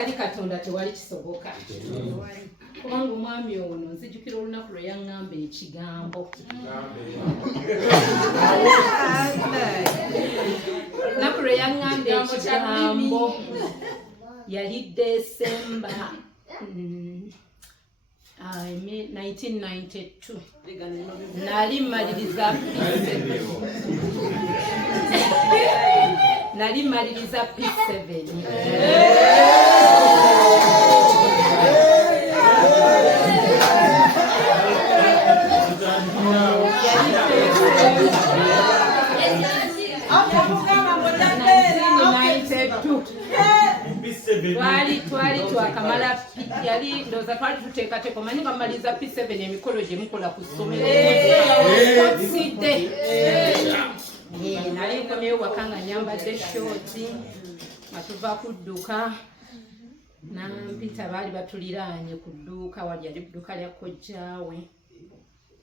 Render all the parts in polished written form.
Ali Katonda tewali kisoboka. Kubanga omwami ono nzijukira olunaku lwe yaŋŋamba ekigambo. Olunaku lwe yaŋŋamba ekigambo yali December 1992. Nali mmaliriza P7. Twali twakamala yali ndoza twali tuteekateeka omanyi nga mmaliza P7 emikolo gye mukola ku ssomero sidde nali nkomyewo waka nga nyambadde shoti nga tuva kudduka nampita baali batuliraanye ku dduuka wali yali dduuka lya kojjaawe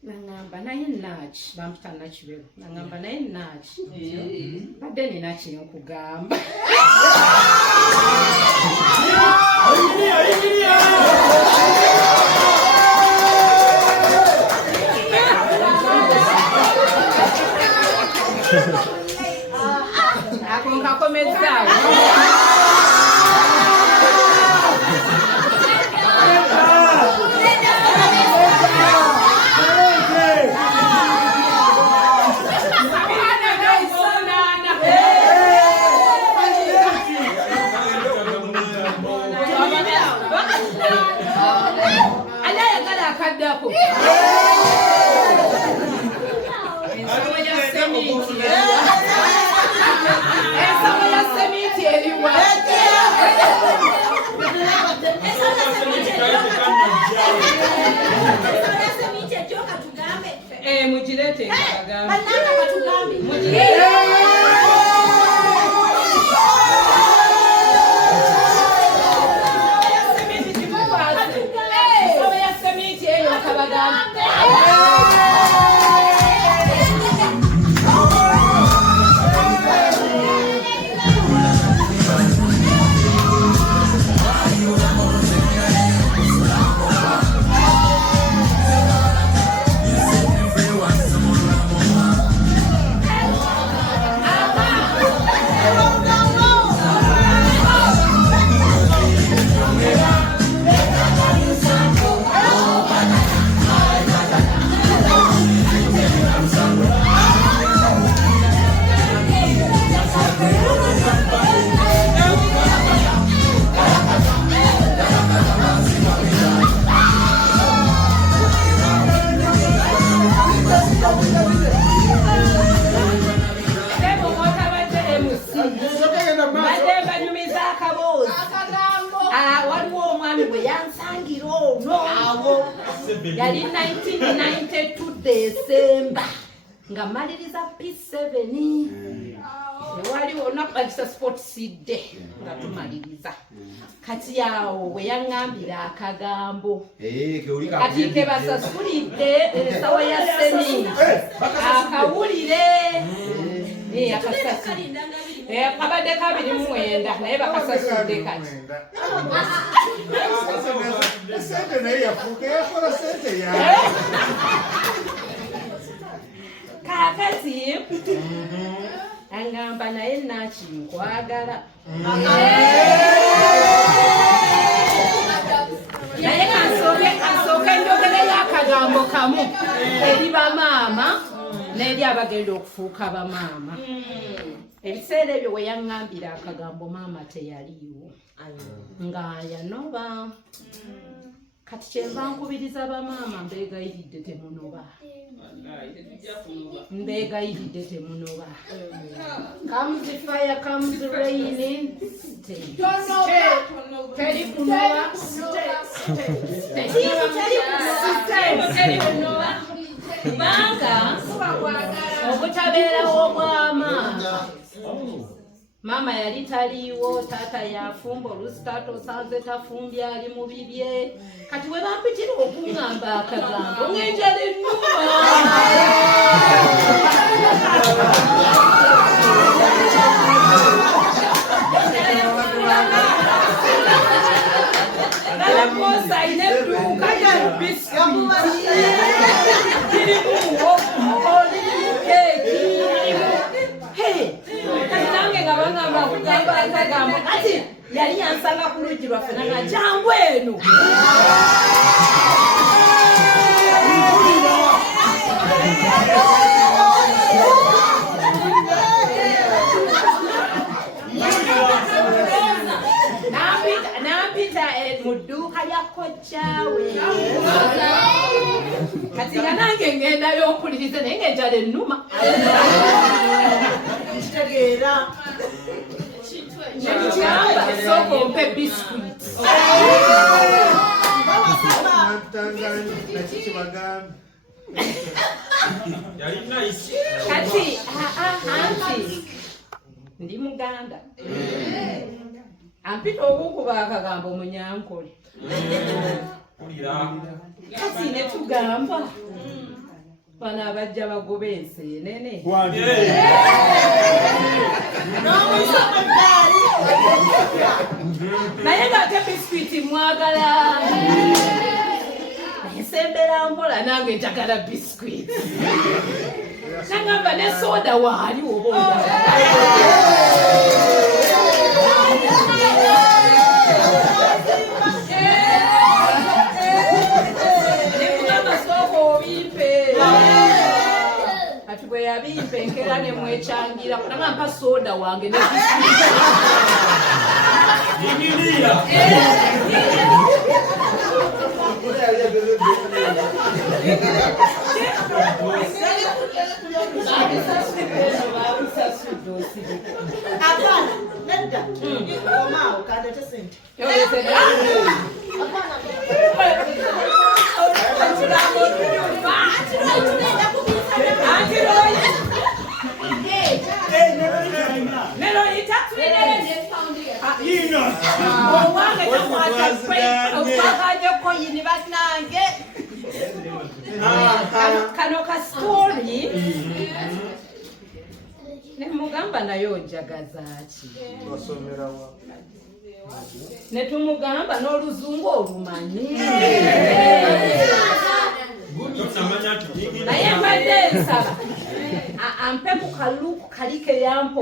naŋŋamba naye naaki bampita nakiberu naŋŋamba naye naaki badde nina kyenkugamba ako nkakomezaawo mujirete yali 1992 December nga maliriza P7 waliwo nakugisa sport sidde nga tumaliriza kati yawo bwe yaŋŋambira akagambo kati ke basasulidde esawa ya semi akawulire kabadde 2.9 naye bakasasudde kati sente naye yafuuka yakola sente ya kakati angamba naye naaki nkwagala naye kansooke njogereyo akagambo kamu eri bamaama n'eri abagenda okufuuka bamaama ebiseera ebyo we yaŋŋambira akagambo maama teyaliiwo nga yanoba kati kyenva nkubiriza bamaama mbeegayiridde temunoba comes the fire comes the rain teri kunoba kubanga obutabeerawo obw'amaama mama yali taliiwo taata yafumba oluusi taata osanze tafumbye ali mu bibye kati we bampitira okuŋŋamba akagambo ng'enjala ennuma Mukazi alina edduuka lya bisikuiti lirimu keeki kati nange nga bagamba kugamba akagamba kati yali yansanga ku luggi lwaffe naga jangu eno nampita mu dduuka lya kojjaawe kati nga nange ngendayo mpulirize naye ng'enjala ennuma Kitegeera nekigamba sooka ompe bisikuiti kati anti ndi muganda ampita obukuba akagambo munyankole kati ne tugamba bano abajja bagoba enseenene naye ng'ate bisikuiti mwagala nsembera mpola nange njagala bisikuiti nagamba ne soda waali oba ati bwe yabimpa enkera ne mwechangira nagamba soda wange ne Hapana, nenda. Komao kalete sente. Kano ka story ne mugamba nayo njagaza ki ne tumugamba n'oluzungu olumanyi naye mbadde nsaba ampe ku kaluku kalike yampa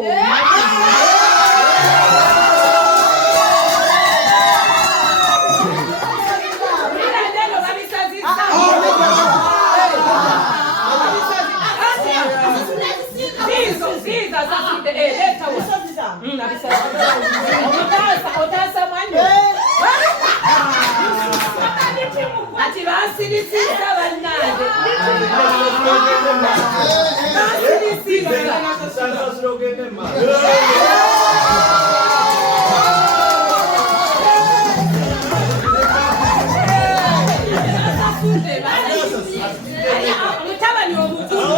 ati basirisiza bannange mutabani omukulu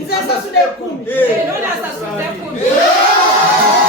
nze nsasula 10 nona asasudde 10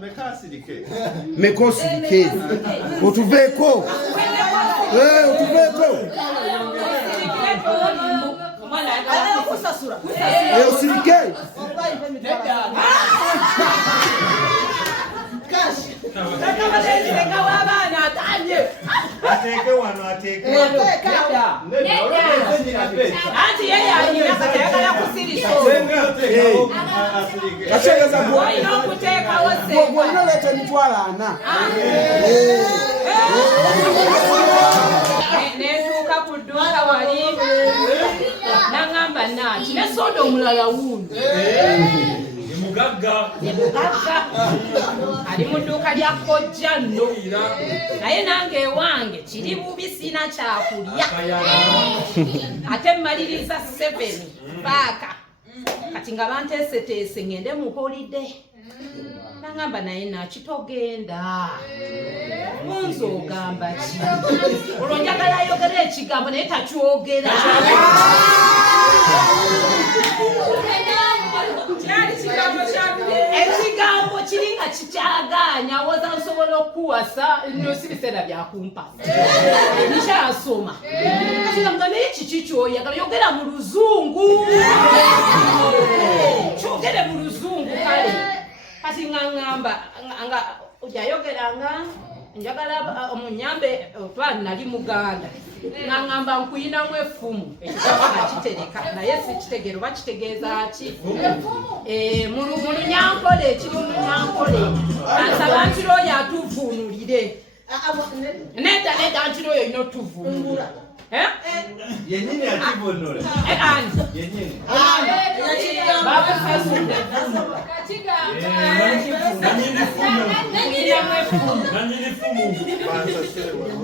Mekasirike. Mekosirike. Otuveko. Otuveko. Osirike. Ateke wano ateke. Anti yeye ayagala kusirisa. Achegeza kwa inokuteka wose. Bwonna leta mitwala ana. Netuuka ku dduuka wali nangamba nati ne soda omulala wuuno. Mugagga ali mu dduuka lya kkojja nno naye nange ewange kiri bubi sina kyakulya ate mmaliriza 7 paaka kati nga banteeseteese ngende mu holiday nangamba naye nakitogenda munzi ogamba ki olwo njagala ayogera ekigambo naye takyogera ekigambo kiri nga kikyaganya woza nsobola okuwasa nosi biseera byakumpa nikyasoma kigamba naye kiki kyoyagala yogera mu luzungu kyogere mu luzungu kale kati ngangamba nga ojayogeranga njagala omunyambe oba nali muganda ngangamba nkuyinamu effumu ekigambo nakitereka naye sikitegera oba kitegeeza ki mu lunyankole ekiri mu lunyankole ansaba ntiro oyo atuvuunulire nedda ntiro oyo olina otuvuunula Yenyini atibonora. ani Yenyini. bakusasudde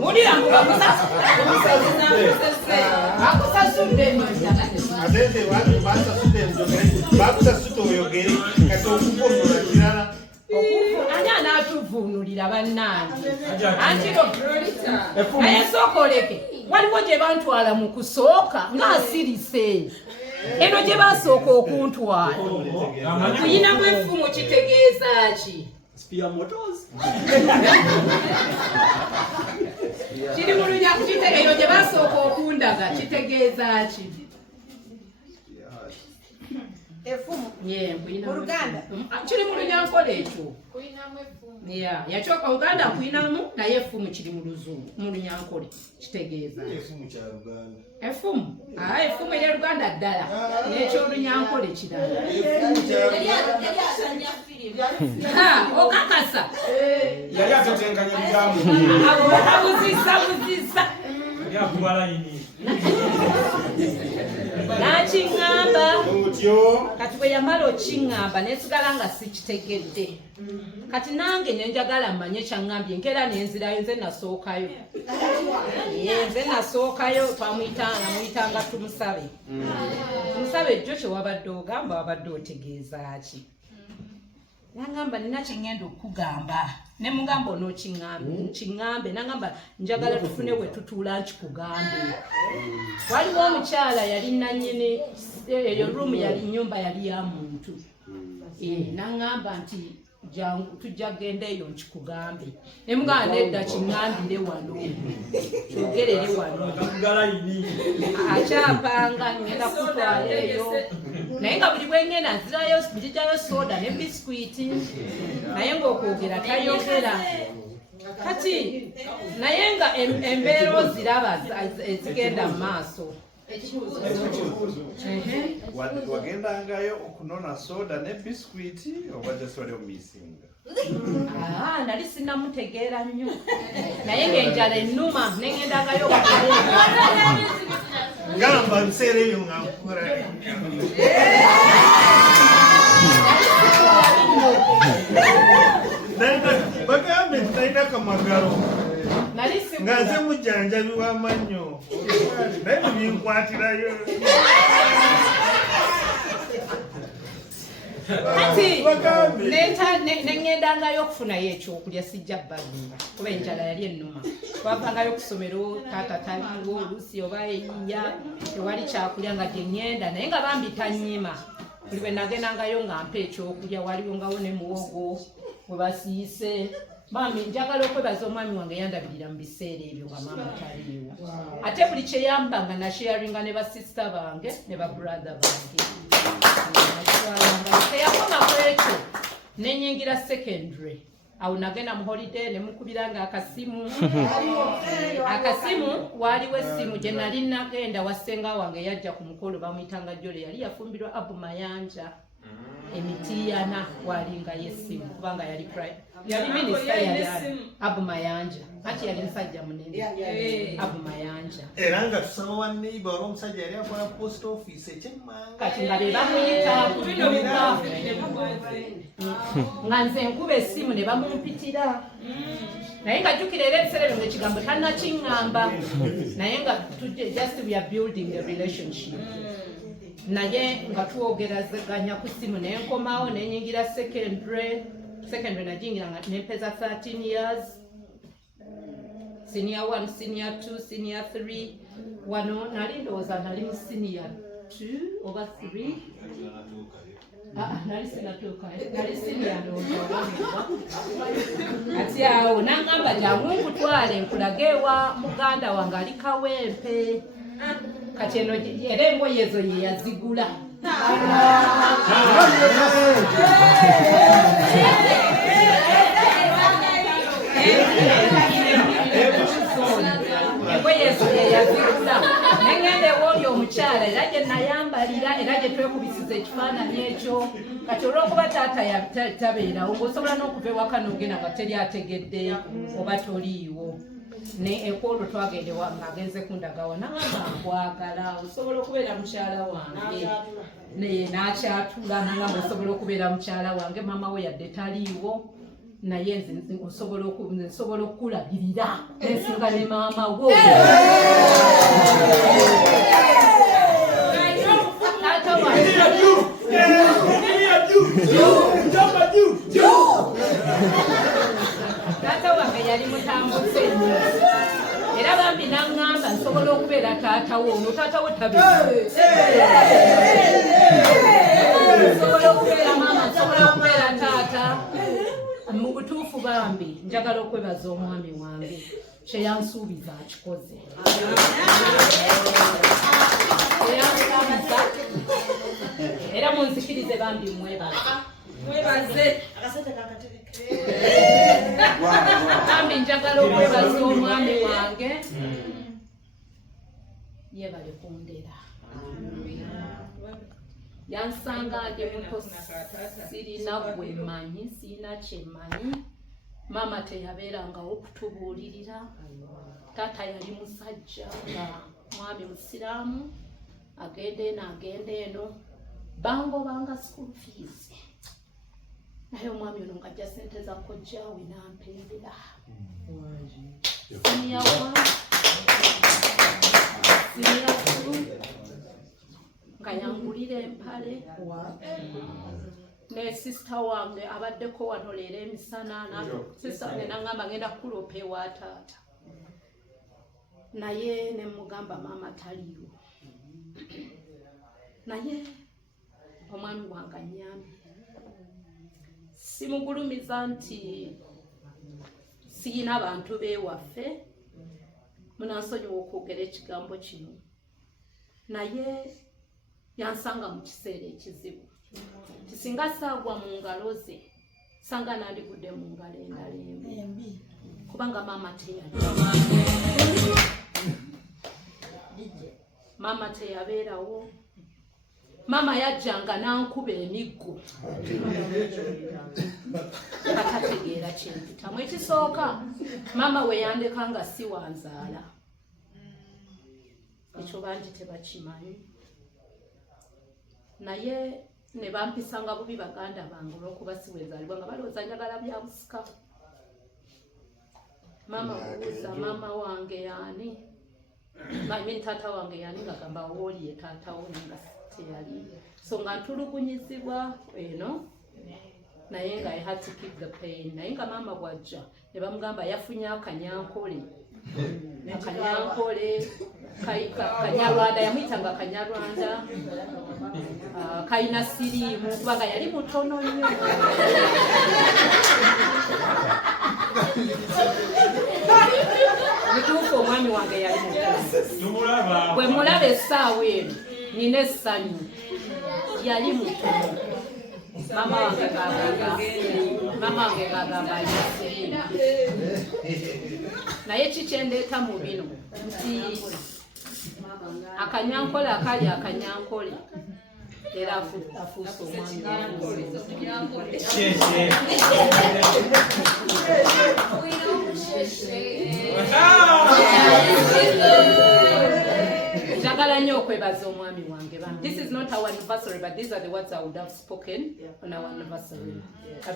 mulira mbu bakusasudde Atende watu basasudde njogere. Bakusasudde oyogere kati okuvunula kirala. ani anaatuvuunulira bannange antiro naye sooka oleke waliwo gye bantwala mu kusooka ng'asirise eno gye basooka okuntwala kuyinamu effumu kitegeeza ki kiri mu lunyaku eno gye basooka okundaga kitegeeza ki Efumu. mu Luganda kiri mu lunyankole ekyo yakyoka Uganda nkuyinamu naye effumu kiri mu luzungu mu lunyankole kitegeeza Efumu kya Luganda. effumu effumu erya Luganda ddala n'ekyolunyankole kirala okakasa Yali atetenkanya byamu. abuzisa nakiŋŋamba kati bwe yamala okiŋŋamba nesigala nga sikitegedde kati nange nenjagala mmanye kyaŋŋambye nkeera nenzirayo nze nasookayo twamuyitanga tumusabe jjo kyewabadde ogamba wabadde otegeeza ki nangamba nina kyeŋŋenda okugamba ne mugamba onookiŋŋambe nangamba njagala tufune we tutuula nkikugambe waliwo omukyala yali nanyini eyo ruumu yali nyumba yali ya muntu nangamba nti jangu tujja genda eyo nkikugambe ne mugamba nedda kiŋŋambire wano kyogerere wano akyapanga ngenda kutwala eyo naye nga buli bwengenda nzijjayo soda ne biskwiti naye ng'okwogera tayogera kati naye nga embeera oziraba ezigenda mu maaso wagendangayo okunona soda ne biskwiti oba just wali omisinga? Nali sinnamutegeera nnyo naye ng'enjala ennuma nengendangayo Gamba biseera ebyo nga nkukora. Bagambe talina kamagalo nga nze mujjanjabi w'amannyo naye nebinkwatirayo. kati nengendangayo okufunayo ekyokulya sijja balimba kuba enjala yali ennuma twavangayo ku ssomero taata taliwo oluusi oba eyiya tewali kyakulya nga gyeŋŋenda naye nga bambita nnyima buli bwe nagendangayo nga mpa ekyokulya waliwo ngawo ne muwogo bwe basiise Mami njagala okwebaza omwami wange yandabirira mu biseera ebyo nga maama taliiwo. Ate buli kye yambanga na sharinga ne basista bange ne babrother bange. Teyakoma ku ekyo nenyingira secondary. Awo nagenda mu holiday ne mukubiranga akasimu. Akasimu waliwo essimu gye nali nagenda wassenga wange yajja ku mukolo bamuyitanga Jole yali yafumbirwa Abu Mayanja. Emitiana walinga yesimu kubanga yali minister yali Abu Mayanja ati yali msajja munene Abu Mayanja era nga tusanga wa neighbor omusajja yali akola post office ekyemmanga kati nga be bamuyita kuduka nga nze nkuba essimu ne bamumpitira naye nga jjukira era ebiseera bino ekigambo tannakiŋŋamba naye nga just we are building a relationship naye nga twogeraganya ku ssimu nenkomawo nenyingira secondary najingira nga nempeza 13 years senior 1 senior 2 senior 3 wano nali ndowooza nali mu senior 2 oba 3 nali sinatuuka nali senior ndowooza ati awo nangamba jangu nkutwale nkulage ewa muganda wange ali Kawempe kati eno era engoye ezo ye yazigula engoye ezo ye yazigula nengende woli omukyala era gye nayambalira era gye twekubisiza ekifaananyi ekyo kati olw'okuba taata tabeerawo ng'osobola n'okuva ewaka n'ogenda nga teri ategedde oba toliiwo ne ekolo twagende agenze kundagawo nangamba nkwagala osobola okubeera mukyala wange naye n'akyatula nangamba osobola okubeera mukyala wange mama we yadde taliiwo naye nze nsobola okukulabirira nensinga ne maama wo taata wange yali mutambuse nnyo era bambi naŋŋamba nsobola okubeera taatawo ono taatawo tabeera nsobola okubeera maama nsobola okubeera taata mu butuufu bambi njagala okwebaza omwami wange kyeyansuubiza akikoze era munzikirize bambi mwebaze bambi njagala okwebaza omwami wange yebale kundera yansanga ndi muto sirina gwe manyi sirina kyemanyi maama teyabeerangawo okutubuulirira taata yali musajja nga mwami musiraamu agenda eno agenda eno bangobanga school fees naye omwami ono ng'ajja ssente za kojjaawe n'ampeerera siniya 1 siniya 2 nga yangulira empale ne sister wange abaddeko wano leero emisana sister wange nangamba ngenda kukulopa ewa taata naye ne mugamba maama taliiwo naye omwami wange annyambye simugulumiza nti siyina abantu beewaffe munansonyiwa okwogera ekigambo kino naye yansanga mu kiseera ekizibu tisinga saagwa mu ngalo ze sanga nandigudde mu ngalo endala embi kubanga maama teyabeerawo maama yajjanga nankuba emiggo katategeera kyempitamu ekisooka maama we yandeka nga si wanzaala ekyo bangi tebakimanyi naye ne bampisanga bubi baganda bange olw'okuba siwezaalibwa nga balowooza njagala bya busika maama buuza maama wange yaani taata wange yaani nga gamba wooli ye taatawo nenga teyali so nga ntulugunyizibwa eno naye nga I had to keep the pain naye nga maama bwajja ne bamugamba yafunye akanyankole Kanyarwanda yamuyitanga Kanyarwanda kayina siriimu kubanga yali mutono nnyo Mutuufu omwami wange yali mutono. Bwe mulaba essaawa eno nina essanyu. Yali mutono. Mama wange gagamba ayise. Naye kikyendeeta mu bino nti akanyankole akali akanyankole era afuuse omwami wange. Njagala nnyo okwebaza omwami wange. This is not our anniversary, but these are the words I would have spoken on our anniversary.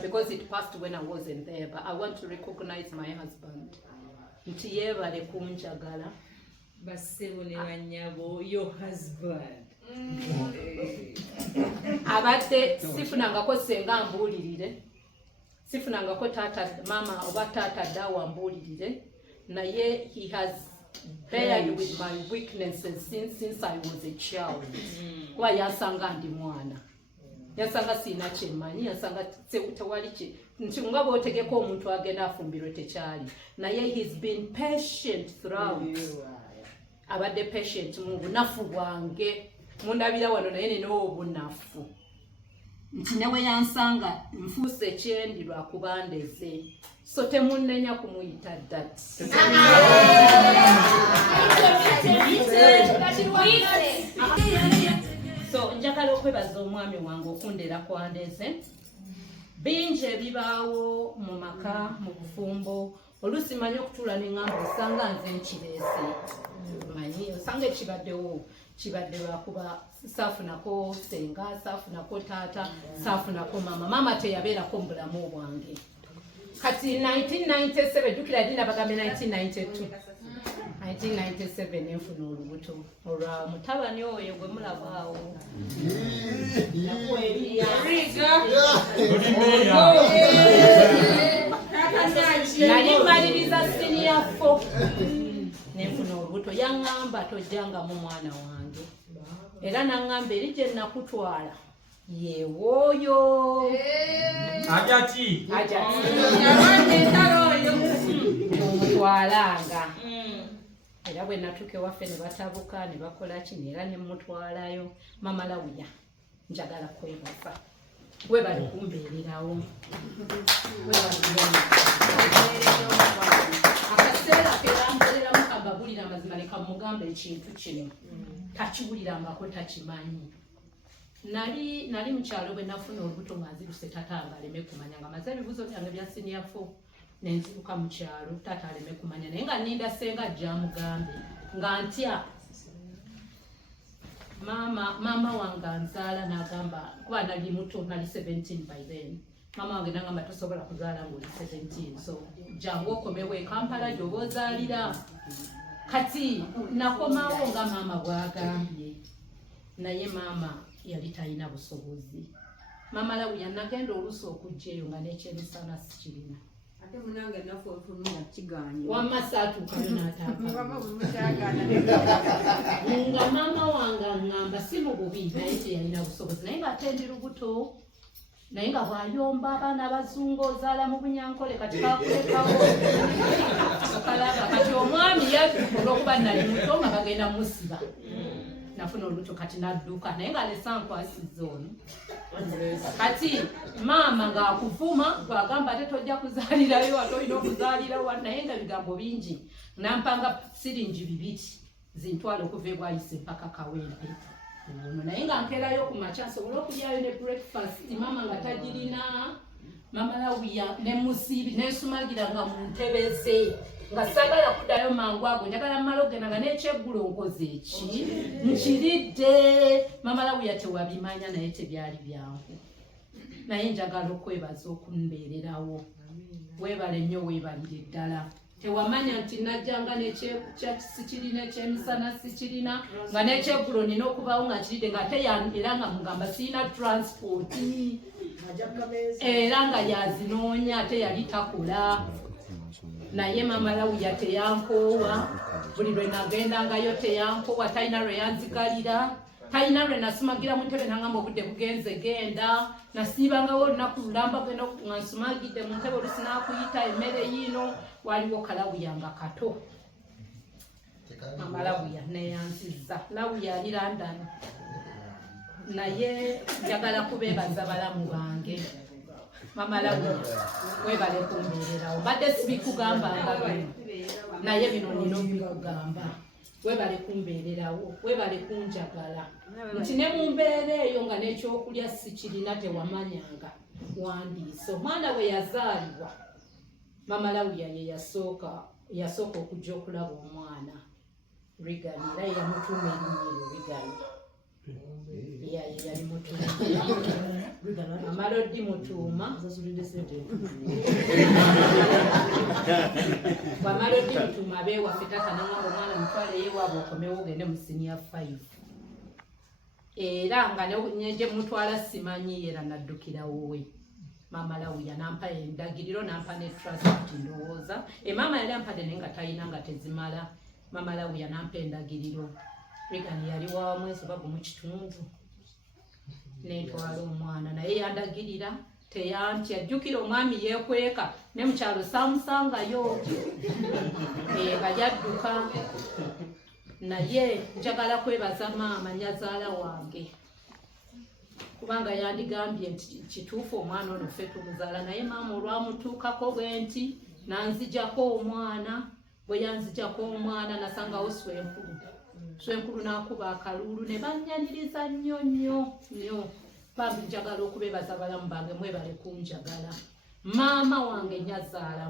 Because it passed when I wasn't there, but I want to recognize my husband. Nti yeebale kunjagala. Basebo ne banyabo, your husband. Abadde sifunangako senga mbuulirire. Sifunangako taata mama oba taata ddawo ambuulirire. Naye he has bared with my weaknesses since I was a child. Kuba yansanga ndi mwana. Yansanga sina kyemmanyi, yansanga tewali kye. Nti nga bw'otegeka omuntu agenda afumbirwe tekyali. Naye he's been patient throughout. Abadde patient mu bunafu bwange. Mundabira wano naye nina obunafu. Nti newe yansanga nfuuse ekyendi lwakuba ndeze. So temunnenya kumuyita that. So njagala okwebaza omwami wange okundera kwandeze. Bingi ebibaawo mu maka, mu bufumbo. Oluusi manyi okutuula ne ngamba osanga nze nkireese. Manyi osanga ekibaddewo. Kibadde lwakuba saafunako senga, saafunako taata, saafunako mama. Mama teyabeerako mu bulamu bwange. Kati 1997, jukira yali nabagambe 1992. 1997 nenfuna olubuto olwa mutabani oyo gwe mulaba awo. Nali mmaliriza senior 4. Nenfuna olubuto yaŋŋamba tojjangamu mwana wange. Era naŋŋamba eri gye nakutwala yeewooyo. Ajati. Omutwalanga. Era bwe natuuka ewaffe ne batabuka ne bakola kino era ne mutwalayo. Mama Lawuya njagala kwebaza. Webali kumbeererawo. Akaseera kerambeereramu kababulira amazima leka mugambe ekintu kino. Takiwulirangako takimanyi. Nali mu kyalo bwe nafuna olubuto nga nziruse taata aleme kumanya nga maze ebibuzo byange bya senior 4 nenziruka mu kyalo taata aleme kumanya naye nga nninda senga ajja amugambe nga ntya. Mama wange anzaala n'agamba kuba nali muto nali 17 by then. Mama wange n'agamba tosobola kuzaala ng'oli 17 so jangu okomewo e Kampala gy'oba ozaalira. Kati nakomawo nga mama bw'agambye naye mama yali talina busobozi. Mama Lawuya nagenda oluusi okujja eyo nga n'ekyemisana sikirina. Ate munange nafu otunula kiganye. Wamma saatuukayo n'ataaka. Nga mama wange aŋŋamba si mu bubi naye teyalina busobozi naye ng'ate ndi lubuto. Naye nga bw'ayomba abaana abazungu ozaala mu bunyankole kati kakulekawo. Okalaba kati omwami olw'okuba nali muto nga bagenda musiba. Nafuna olubuto kati nadduka naye nga lesankwasiza ono. Kati maama ng'akuvuma gwagamba ate tojja kuzaalirayo ate olina okuzaalirawo naye nga bigambo bingi. Nampanga siringi 2 zintwala okuva e Bwaise mpaka Kawempe. Naye nga nkeerayo ku makya nsobole okulyayo ne breakfast maama nga tagirina. Mama Lawuya ne musiibi nesumagira nga mu ntebe ze. Nga saagala kuddayo mangu ago njagala mmala okugenda nga n'ekyeggulo nkoze eki nkiridde. Mama Lawuya tewabimanya naye tebyali byangu. Naye njagala okwebaza okumbeererawo. Weebale nnyo weebalire ddala. Tewamanya nti najjanga sikirina ekyemisana sikirina nga n'ekyeggulo nina okubawo nga nkiridde ng'ate era nga mugamba sirina transport era nga yazinoonya ate yali takola. Naye Mama Lawuya teyankoowa. Buli lwe nagendangayo teyankoowa talina lwe yanzigalira. talina lwe nasumagira mu ntebe nangamba obudde bugenze genda nasiibangawo olunaku lulamba genda nga nsumagidde mu ntebe olusi nakuyita emmere yiino waliwo kalawuyanga kato mama lawuya neyansiza lawuya ali London naye njagala kubeebaza balamu bange mama lawuya webale kumbeererawo mbadde sibikugambanga bino naye bino nina obikugamba webale kumbeererawo webale kunjagala nti ne mu mbeera eyo nga n'ekyokulya sikirina tewamanyanga wandiise omwana we yazaalibwa mama lawuya ye yasooka okujja okulaba omwana Rigani era yamutuuma erinnya Rigani yali mutuuma amalodi mutuuma bwamalodi mutuuma abeewaffe takanangamba omwana mutwale yewaabwe okomewo ogende mu senior 5 era nga nyenje mutwala simanyi era naddukirawo we mama lawuya nampa endagiriro nampa ne transport ndowooza maama yali ampadde naye nga talina nga tezimala mama lawuya nampa endagiriro Rigani yali wa mwezi bagu mu kitundu nentwala omwana naye yandagirira teyantya ajjukira omwami yeekweka ne mukyalo saamusangayo nga yadduka naye njagala kwebaza maama nyazaala wange kubanga yandigambye nti kituufu omwana ono ffe tumuzaala naye maama olwamutuukako bwe nti nanzijako omwana bwe yanzijako omwana nasangawo Swenkulu n'akuba akalulu ne bannyaniriza nnyo bambi njagala okubeebaza balamu bange mwebale kunjagala maama wange nyazaala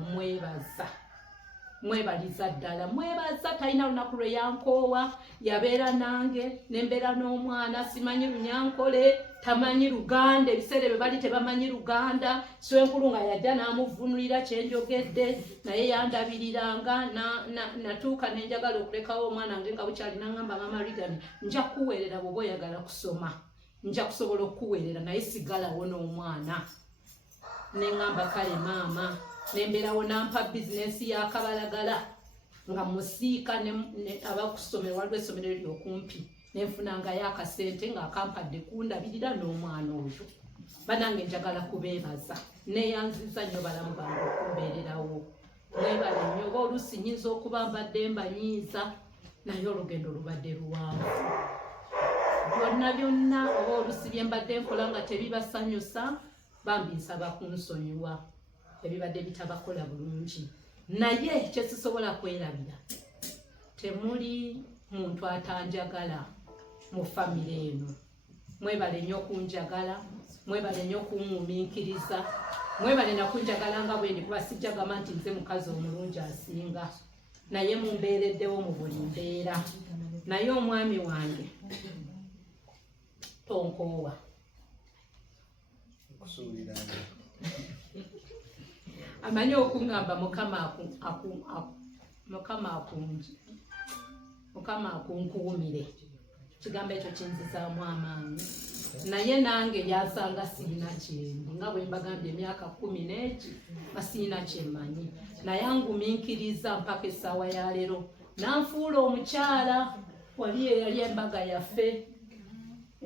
mwebaliza ddala mwebaza talina lunaku lwe yankoowa yabeera nange nembeera n'omwana simanyi Lunyankole tamanyi Luganda ebiseera bye bali tebamanyi Luganda Swenkulu nga yajja n'amuvunulira kyenjogedde naye yandabiriranga natuuka nenjagala okulekawo omwana wange nga bukyali nangamba maama Rigani nja kuweerera bw'oba oyagala kusoma nja kusobola okuweerera naye sigalawo n'omwana neŋŋamba kale maama nembeerawo nampa bizinesi yakabalagala nga musiika abakusomero waliwo essomero eri okumpi nenfunangayo akasente nga akampadde kundabirira n'omwana oyo banange njagala kubeebaza neyanziza nnyo balamu bange okumbeererawo mwebale nnyo oba oluusi nyinza okuba mbadde mbanyiiza naye olugendo lubadde luwanvu byonna oba oluusi bye mbadde nkola nga tebibasanyusa bambi nsaba kunsonyiwa ebibadde bitabakola bulungi naye kyesisobola kwerabira temuli muntu atanjagala mu famire eno mwebale nnyo okunjagala mwebale nnyo okungumiikiriza mwebale nakunjagala nga bwendi kuba sijjagamba nti nze mukazi omulungi asinga naye mumbeereddewo mu buli mbeera naye omwami wange tonkoowa amanyi okungamba mukama akunkuumire kigambo ekyo kinzizaamu amaanyi naye nange yasanga sirina kyendi nga bwe mbagambye emyaka 10 n'eki basirina kyemmanyi naye angumiikiriza mpaka essaawa ya leero nanfuula omukyala wali eyali embaga yaffe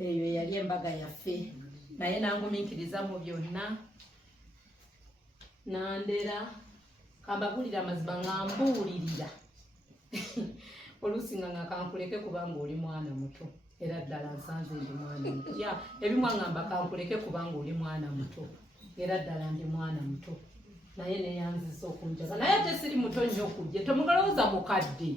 eyo eyali embaga yaffe naye nangumiikiriza mu byonna nandera kambabulira amazima nga mbuulirira oluusi nga kankuleke kubanga oli mwana muto era ddala nsanze ndi mwana muto ebimwangamba kankuleke kubanga oli mwana muto era ddala ndi mwana muto naye neyanzisa okunjaga naye ate siri muto nnyo okujja temugalowooza mukadde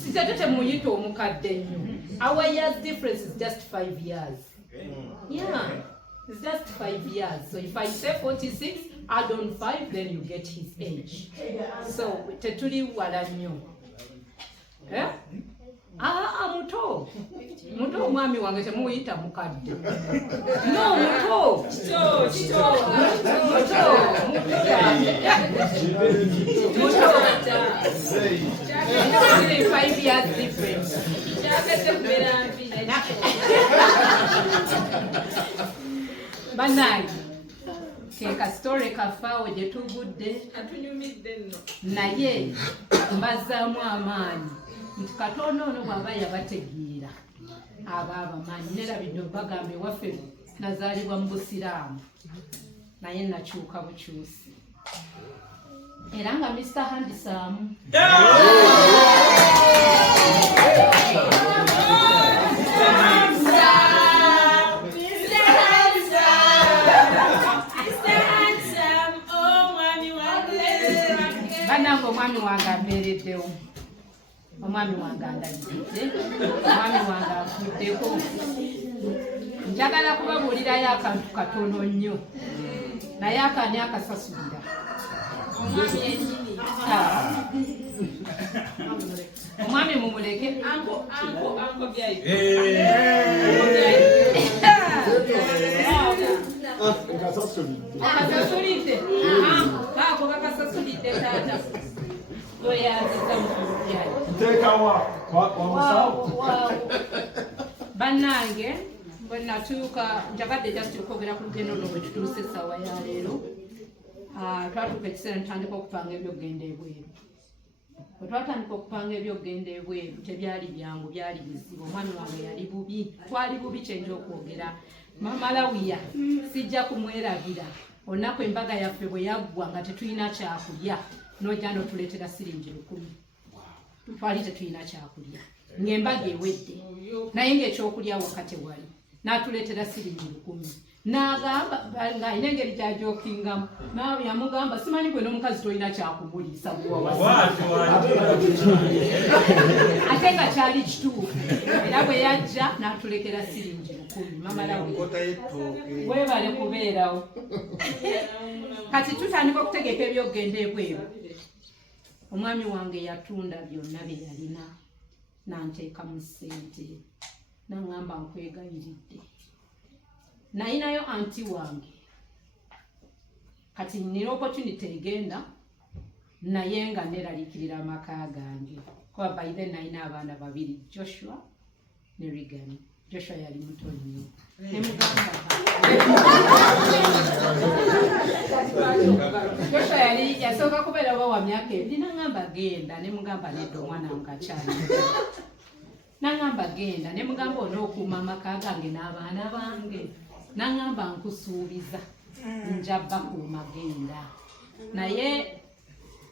sitete temuyita omukadde nnyo our years difference is just 5 years it's just 5 years so if I say 46 add on 5 then you get his age so tetuli wala nnyo muto omwami wange temuyita mukadde no muto 5 years difference banange keka story kafaawo gye tugudde atunyumidde nno naye mbazaamu amaanyi nti Katonda ono bw'aba yabategeera ab'abamanyi nerabidde bagamba ewaffe nazaalibwa mu busiraamu naye nakyuka bukyusi era nga Mr. Handsome banange omwami wange ambeereddewo omwami wange andagidde omwami wange afuddeko njagala kubabuulirayo akantu katono nnyo naye akani akasasulira omwami mumuleke akasasulidde ako kakasasulidde taata oyaziza bannange bwe natuuka njagadde just okwogera ku lugendo lwo bwe tutuuse essaawa ya leero twatuuka ekiseera ntandika okupanga ebyokugenda ebweru bwe twatandika okupanga ebyokugenda ebweru tebyali byangu byali bizibu omwami wange yali bubi twali bubi kyenja okwogera mamalawiya sijja kumwerabira olunaku embaga yaffe bwe yaggwa nga tetulina kyakulya nojja notuleetera siringi 10 twali tetulina kyakulya ng'embaga ewedde naye ng'ekyokulya waka tewali n'atuleetera siringi 10 n'agamba ng'alina engeri gy'ajookingamu nawe yamugamba simanyi gwe n'omukazi tolina kyakumuliisa ate nga kyali kituufu era bwe yajja n'atulekera siringi 10 mamalawe weebale kubeerawo kati tutandika okutegeka ebyokugenda ebweru omwami wange yatunda byonna bye yalina nanteekamu ssente naŋŋamba nkwegayiridde nayinayo anti wange kati nina opportunity egenda naye nga neraliikirira amaka gange kuba baithe nalina abaana 2 Joshua ne Regan. Joshua yali muto nnyo Joshua yasooka kubeera oba wa myaka 2 naŋŋamba genda ne mugamba nedda omwana mukakyali naŋŋamba genda ne mugamba onookuuma amaka gange n'abaana bange naŋŋamba nkusuubiza njabba kuuma genda naye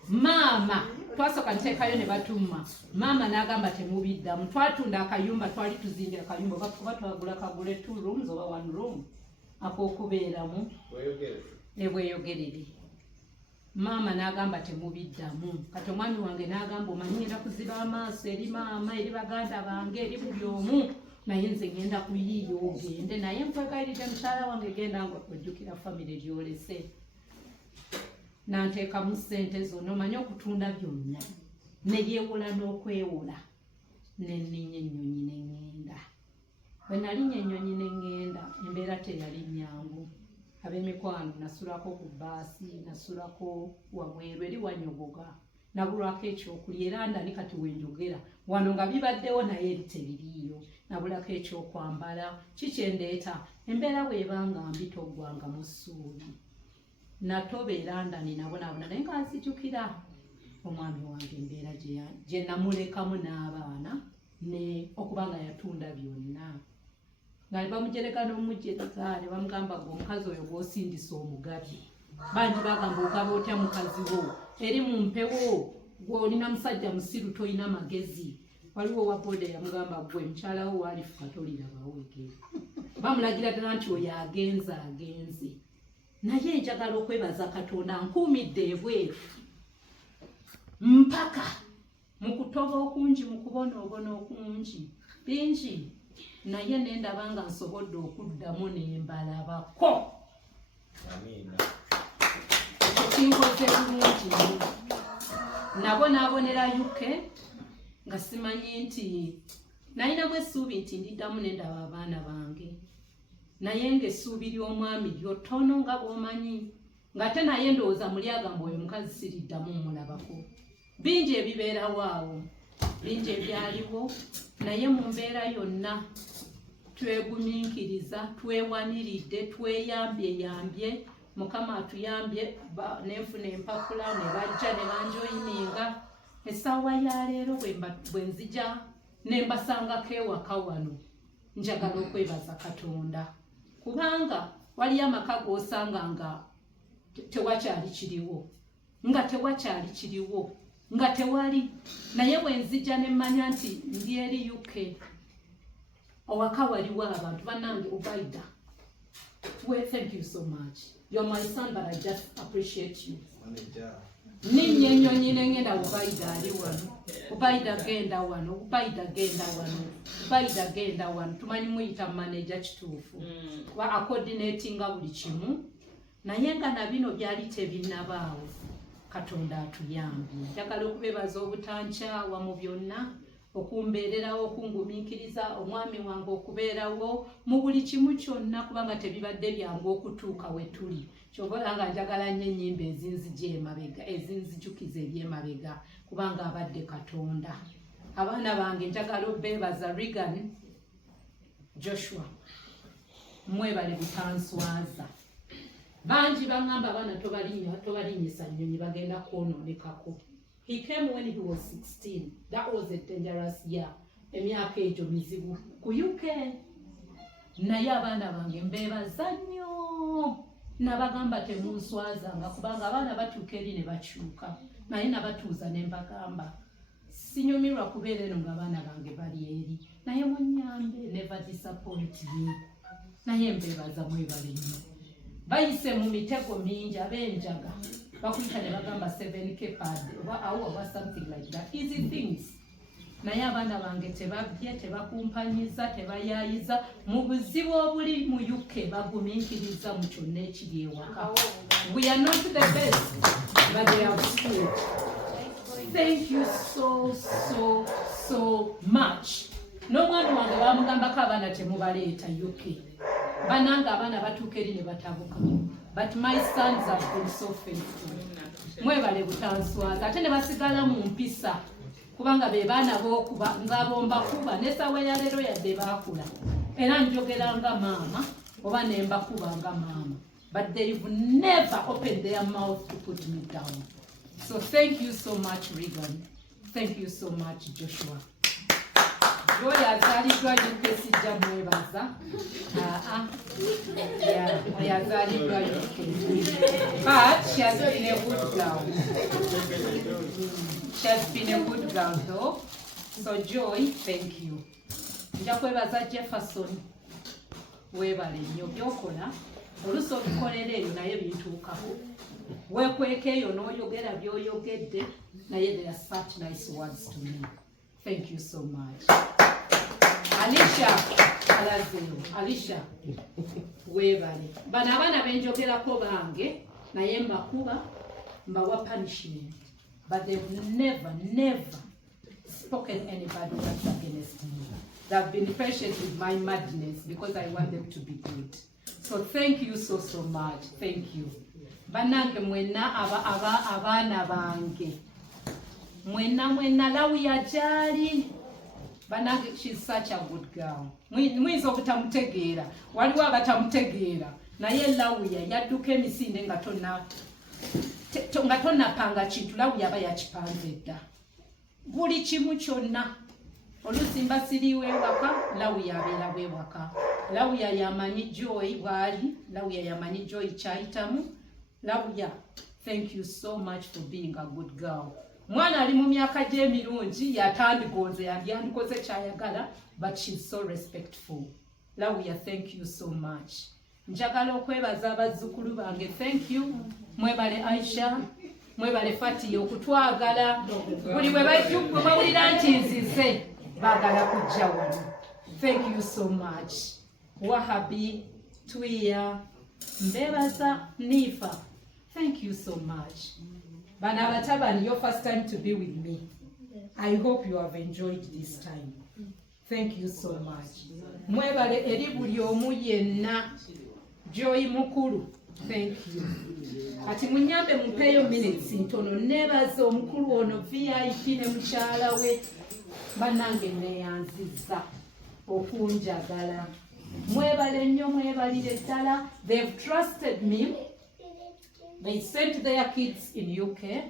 maama twasooka nteekayo ne batuma maama n'agamba temubiddamu twatunda akayumba twali tuzimbye akayumba oba twagula kagule 2 rooms oba 1 room ak'okubeeramu ebweyogerere maama n'agamba temubiddamu kati omwami wange n'agamba omanyi ngenda kuziba amaaso eri maama eri baganda bange eri buli omu naye nze ngenda kuyiiya ogende naye nkwegayirira mukyala wange genda nga ojjukira famire gyolese nanteekamu ssente zonna omanyi okutunda byonna neryewola n'okwewola nenninya ennyonyi neŋŋenda bwe nalinya ennyonyi neŋŋenda embeera teyali nnyangu ab'emikwano nasulako ku bbaasi nasulako wamweru eri wanyogoga nabulwako ekyokulya era ndani kati wenjogera wano nga bibaddewo naye eri teririiyo nabulako ekyokwambala kikyendeeta embeera bw'ebanga mbi toggwanga mu ssuubi natobeera ndani nabonaabona naye nga nzijukira omwami wange embeera gye namulekamu n'abaana ne okuba nga yatunda byonna nga bamujereka n'omujjereka ne bamugamba gwe omukazi oyo gw'osindisa omugabi bangi bagamba ogaba otya mukazi wo eri mu mpewo gw'olina musajja musiru tolina magezi waliwo waboda yamugamba gwe mukyalawo waalifuka tolirabawoge bamulagira ddala nti oyo agenze naye njagala okwebaza Katonda nkuumidde ebweru mpaka mu kutoba okungi mu kubonaobona okungi bingi naye nendaba nga nsobodde okuddamu nembalabako kinkoze bulungi nabo naabonera UK nga simanyi nti nalina bwessuubi nti ndiddamu nendaba abaana bange naye ng'essuubi ly'omwami lyotono nga bw'omanyi ng'ate naye ndowooza muli agamba oyo mukazi siriddamu mulabako bingi ebibeerawo awo bingi ebyaliwo naye mu mbeera yonna twegumiikiriza twewaniridde tweyambyeyambye mukama atuyambye nenfuna empapula ne bajja ne banjoyininga essaawa ya leero bwe nzija ne mbasangako ewaka wano njagala okwebaza Katonda kubanga wali amaka g'osanga nga tewakyali kiriwo nga tewali naye bwe nzija ne mmanya nti ndi eri UK owaka waliwo abantu bannange Ubaida. Well, thank you so much. You're my son, but I just appreciate you. Ninye nyonyi nengenda Ubaida ali wano. Ubaida genda wano. Tumanyi muyita manager kituufu. Wa coordinatinga buli kimu. Naye nga na bino byali tebinnabaawo. Katonda atuyambye. Njagala okubebaza obutancha mu byonna. Okumbeererawo okungumiikiriza omwami wange okubeerawo mu buli kimu kyonna kubanga tebibadde byangu okutuuka we tuli. Kyova nga njagala nnyo ennyimba ezinzijukiza ebyemabega kubanga abadde Katonda. Abaana bange njagala obeebaza Regan, Joshua, mwebale butanswaza. Bangi bangamba abaana tobalinyisa nnyonyi bagenda kwonoonekako. He came when he was 16. That was a dangerous year. Emyaka egyo mizibu ku UK. Naye abaana bange mbeebaza nnyo. Nabagamba temunswazanga kubanga abaana batuuka eri ne bakyuka. Naye nabatuuza ne mbagamba sinyumirwa kubeera eno ng'abaana bange bali eri. Naye munnyambe, never disappoint me. Naye mbeebaza mwebale nnyo. Bayise mu mitego mingi ab'enjaga. Bakuyita ne bagamba 7K pad or something like that. Easy things. Naye abaana bange tebabye, tebakumpanyiza, tebayaayiza. Mu buzibu obuli mu UK bagumiikiriza mu kyonna ekiri ewaka. We are not the best, but they have stood. Thank you so much. N'omwana wange bamugambako abaana temubaleeta UK. Bananga abaana batuuka eri ne batabuka. But my sons have been so faithful. Mwebale butanswaza. Ate ne basigala mu mpisa. Kubanga be baana b'okuba ng'abomba kuba n'essawa ya leero yadde baakula. Era njogera nga maama oba ne mbakuba nga maama. But they've never opened their mouth to put me down. So thank you so much, Regan. Thank you so much, Joshua. Joy azaliddwa UK sijja mwebaza. Yazaliddwa UK. But she has been a good girl. She has been a good girl though. So Joy, thank you. Nja kwebaza Jefferson. Webale nnyo byokola. Oluusi obikolera eyo naye bintuukako. Weekweka eyo n'oyogera by'oyogedde naye they are such nice words to me. Thank you so much. Alicia, Alicia, webale. Bano abaana benjogerako bange naye mbakuba mbawa punishment. But they've never spoken anybody that's against me. They've been patient with my madness because I want them to be good. So thank you so much. Thank you. Banange mwena abaana bange. Mwena Lawuya jali. Banange, she's such a good girl. Mwiza okutamutegeera. Waliwo abatamutegeera. Naye Lawuya yadduka emisinde nga tonnapanga kintu. Lawuya aba yakipanze dda. Buli kimu kyonna. Oluusi mba siriiwo ewaka, Lawuya abeera wewaka. Lawuya yamanyi Joy bwali. Lawuya yamanyi Joy kyayitamu. Lawuya, thank you so much for being a good girl. Mwana ali mu myaka gy'emirungi yatandigonze yandikoze kyayagala, but she's so respectful. Lawuya, thank you so much. Njagala okwebaza abazzukulu bange, thank you. Mwebale Aisha, mwebale Fati okutwagala. Buli bwe bawulira nti nzize baagala kujja wano. Thank you so much. Wahabi, Twiya, mbebaza Nifa. Thank you so much. Bana Batabani, your first time to be with me. I hope you have enjoyed this time. Thank you so much. Mwebale eri buli omu yenna. Joy mukulu. Thank you. Ati munyambe mumpeeyo minutes ntono nebaza omukulu ono VIP ne mukyala we. Banange neyanziza okunjagala. Mwebale nnyo mwebalire ddala. They've trusted me. They sent their kids in UK.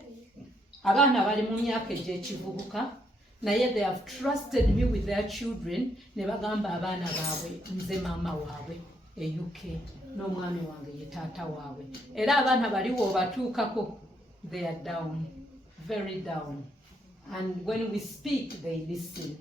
Abaana bali mu myaka egy'ekivubuka. naye they have trusted me with their children ne bagamba abaana baabwe nze maama waabwe e UK n'omwami wange ye taata waabwe era abaana baliwo obatuukako they are down, very down, and when we speak they listen.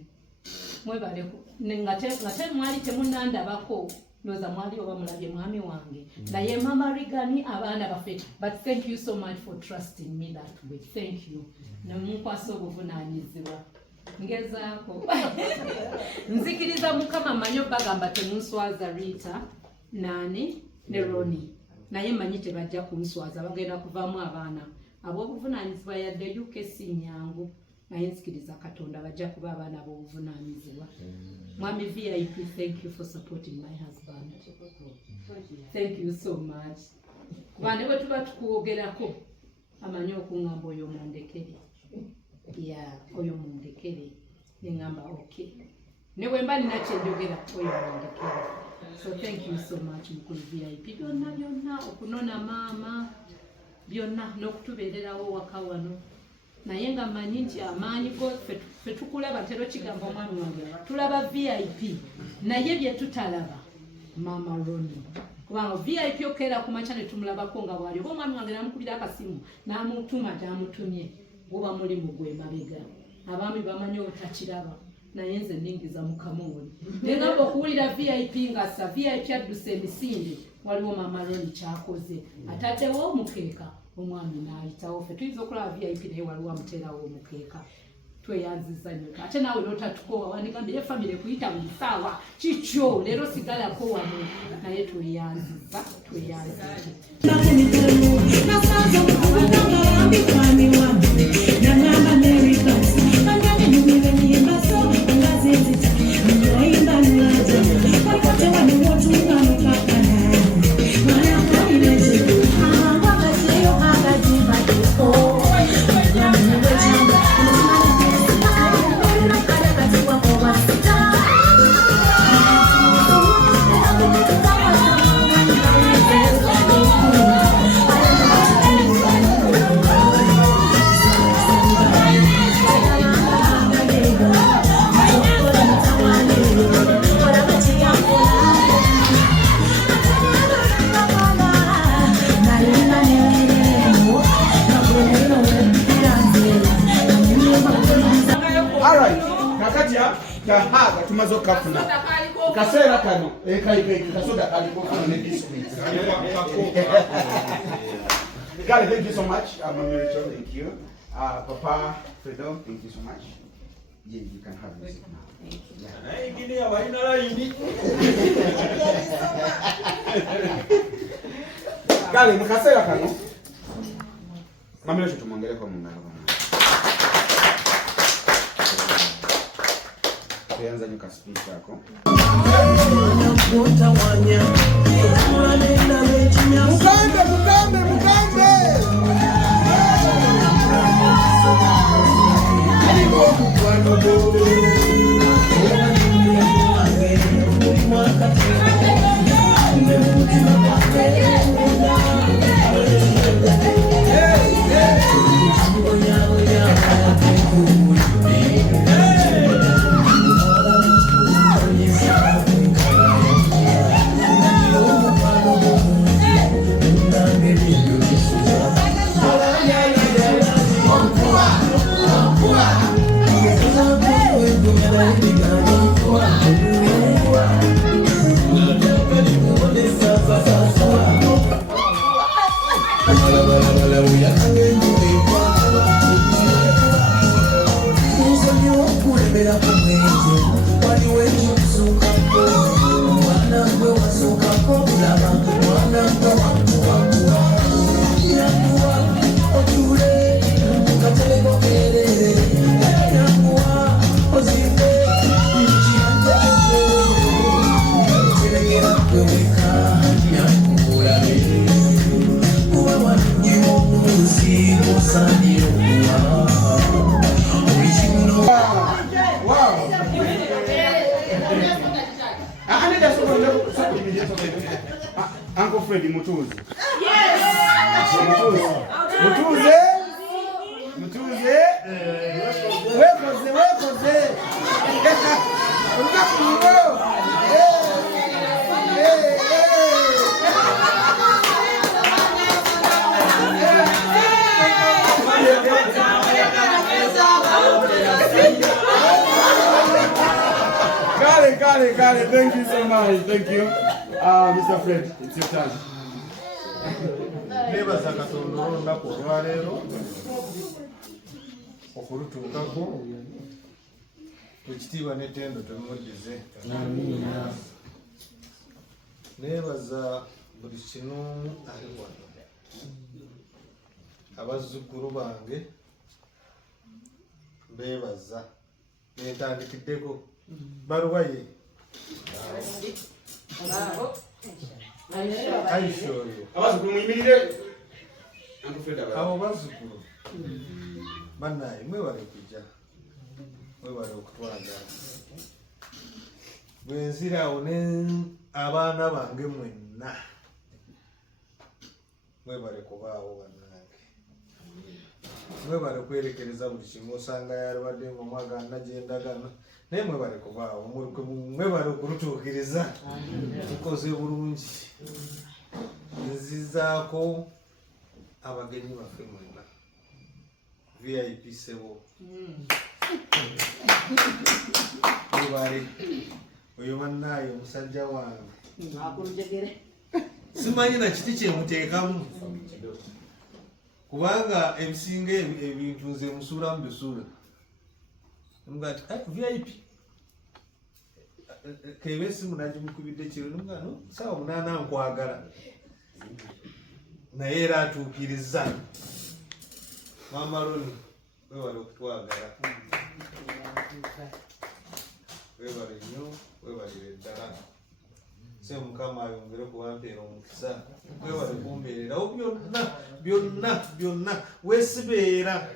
Mwebale ngate mwali temunandabako ndoza mwali oba mulabye mwami wange naye mama Rigani abaana baffe, but thank you so much for trusting me that way. Thank you. Namunkwasa obuvunaanyizibwa ngezaako nzikiriza mukama manyo bagamba temunswaza Rita nani ne Roni naye manyi tebajja kunswaza bagenda kuvaamu abaana ab'obuvunaanyizibwa yadde UK si nyangu naye nzikiriza Katonda bajja kuba abaana ab'obuvunaanyizibwa. Mwami VIP, thank you for supporting my husband. Thank you so much. Kubanga bwe tuba tukwogerako amanyi okuŋŋamba oyo mundekere. Yeah, oyo mundekere. Ne ŋŋamba okay. Ne bwe mba nina kyenjogera oyo mundekere. So thank you so much mukulu VIP. Byonna okunona maama byonna n'okutubeererawo waka wano. Naye nga mmanyi nti amaanyi go ffe tukulaba tero kigamba omwami wange tulaba VIP naye bye tutalaba Mama Roni kubanga VIP okeera ku makya ne tumulabako nga bwali oba omwami wange namukubira akasimu n'amutuma gy'amutumye oba mulimu gwe mabega abaami bamanyi obutakiraba naye nze ningiza mu kamooli naye ngamba okuwulira VIP ng'assa VIP adduse emisinde waliwo Mama Roni kyakoze ataddewo omukeeka omwami n'ayitawo ffe tuyinza okulaba VIP naye waliwo amuteerawo omukeeka tweyanziza nnyo ate naawe n'otatukowa wandigambye ye famire kuyita buli ssaawa kikyo leero sigalako wano naye tweyanziza kahaga tumaze okafuna kaseera kano kasoda kaliko ne biscuit. Kale, thank you so much. Mama Rachel, thank you. Papa Fredo, thank you so much. Yeah, you can have this now. Thank you. Kale, mkaseera kano Mama Rachel tumwongere kwa mungano. Tuanze nyuka speech yako. Uncle Freddy Mutuzi. Yes. Mutuzi. Wekoze. Got it. Thank you so much. Thank you. Mr. Fred, it's your turn. Nebaza Katonda olunaku olwaleero okulutuukako ekitiibwa n'ettendo tumuddize. Nebaza buli kinoomu ali wano, abazzukulu bange beebaza, neetandikiddeko baluwa ye Aisha oyo. Abazzukulu muyimirire. Uncle Fred abala. Abo bazzukulu bannaye mwebale kujja, mwebale okutwagala. Bwe nzirawo ne abaana bange mwenna mwebale kubaawo bannange, mwebale kwerekereza buli kimu. Osanga yalibadde ng'omwagana gyendagana naye mwebale kubaawo, mwebale okulutuukiriza. Mukoze bulungi. Nzizaako abagenyi baffe mwenna, VIP sebo mwebale. Oyo bannaaye omusajja wange simanyi na kiti kyemuteekamu, kubanga ebisinga ebintu nze musuulamu bisuula. Mugati VIP kebe esimu nagimukubidde kiro ngano sawa 8 nkwagala, naye era atuukiriza. Mama Roni wewale okutwagala, webale nnyo, webalire ddala. Se Mukama ayongere kuwampeera omukisa, wewale kumbeererawo byonna. Weesibeera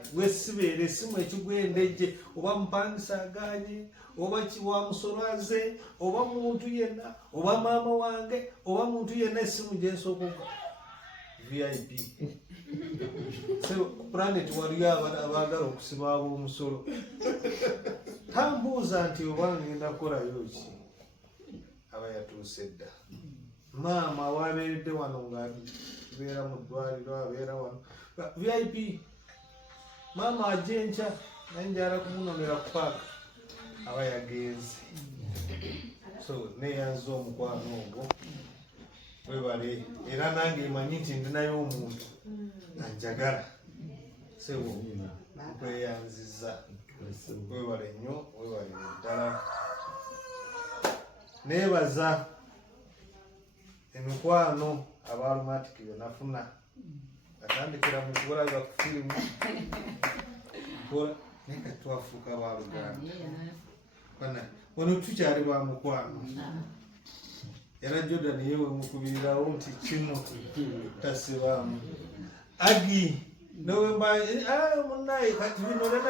esimu ekigwendejje, oba mupangisa aganye, oba kiwa musolaze, oba muntu yenna, oba maama wange, oba muntu yenna, esimu gyensooka VIP. So planet waliyo abaagala okusiba ab'omusolo. Tambuuza nti oba ngenda kukolayo ki, aba yatuuse dda. Maama wabeeredde wano ng'abeera mu ddwaliro, abeera wano VIP. Maama ajja enkya naye njala kumunonera ku paaka, aba yagenze. So neeyanza omukwano ogwo, webale. Era nange emanyi nti ndinayo omuntu anjagala, sebo nkweyanziza. Webale nnyo, webale ddala. Neebaza emikwano abalumatiki bye nafuna, atandikira mu kulaga ku firimu kola naye kati twafuuka abaluganda. Wano tukyali ba mukwano. Era Jordan yewe mukubirirawo nti kino tasibaamu. Agi nowe mba munnaye kati bino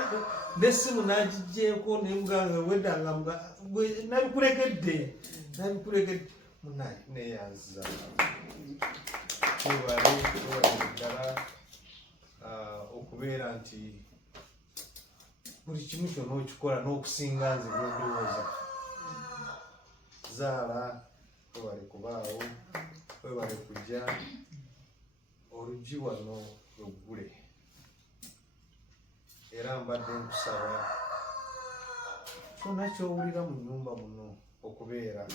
n'essimu n'agiggyeko nemuganga weddanga nabikulegedde munnaye neeyanziza. Webale ddala okubeera nti buli kimu kyonna okikola n'okusinga nze byondowooza. Zaala webale kubaawo, webale kujja. Oluggi wano luggule, era mbadde nkusaba kyonna ky'owulira mu nnyumba muno okubeera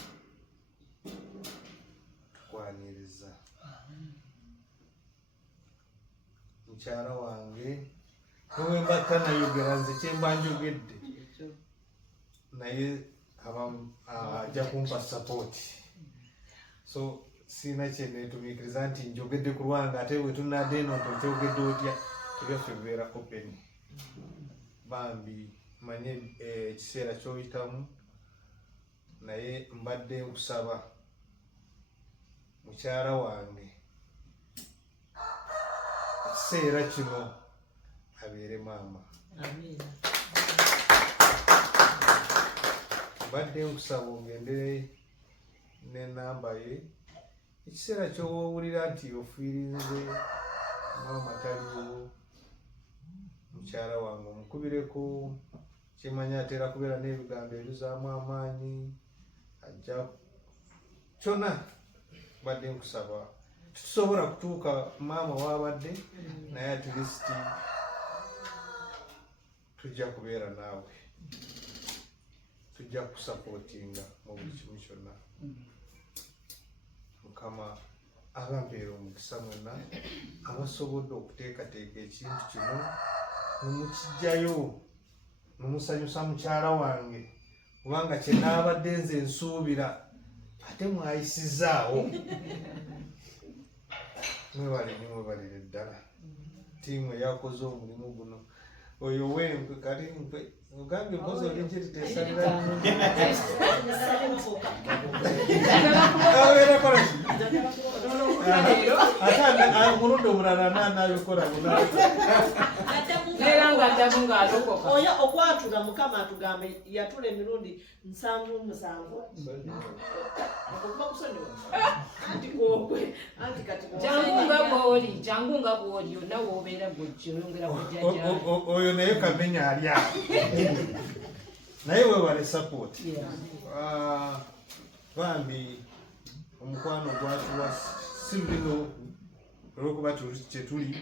tukwaniriza. Mukyala wange nowe mba tanayogera nze kyemba njogedde, naye ajja kumpa sapooti. So sina kyeneetumiikiriza nti njogedde ku lwange ate bwe tunadde eno tokyogedde otya, ebyaffe bibeera open. Bambi manye ekiseera ky'oyitamu, naye mbadde nkusaba mukyala wange ekiseera kino abeere maama. Mbadde nkusaba ogendere n'enamba ye, ekiseera ky'owulira nti ofiirinze maama taliwo, mukyala wange omukubireko. Kimanyi atera kubeera n'ebigambo ebizaamu amaanyi, ajja kyonna. Mbadde nkusaba tusobola kutuuka maama wabadde, naye at least tujja kubeera naawe. tujja kusapootinga mu buli kimu kyonna. Mukama abampeera omukisa mwenna abasobodde okuteekateeka ekintu kino nemukijjayo nemusanyusa mukyala wange kubanga kye naabadde nze nsuubira ate mwayisizaawo. Mwebalire ddala ttiimu eyakoze omulimu guno. Oyo wenkwe kati nkwe ogambye mpozi olinkyeriteesalira mulundi omulala nanabikola era nga ddamu ng'alokoka. Oyo okwatula Mukama atugambe yatula emirundi 7 okuva kusonyiwa anti kwokwe anti kati jangu nga bw'oli yonna w'obeera gojja oyongera kujja oyo naye kamenya ali awo naye webale support. Bambi omukwano gwatuwa si lulino olwokuba kyetuli